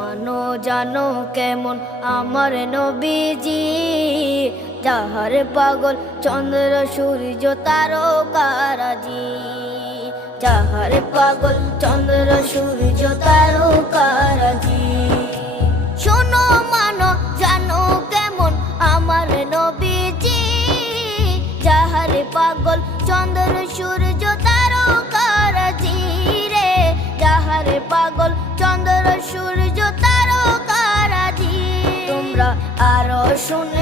মানো জানো কেমন আমার নবীজি, যাহার পাগল চন্দ্র সূর্য তারকারাজি, যাহার পাগল চন্দ্র সূর্য তারকারাজি। শোনো মানো জানো কেমন আমার নবীজি, যাহার পাগল চন্দ্র সূর্য তারকারাজি রে, যাহার পাগল চন্দ্র সূর্য তারকারাজি। তোমরা আরো শুনে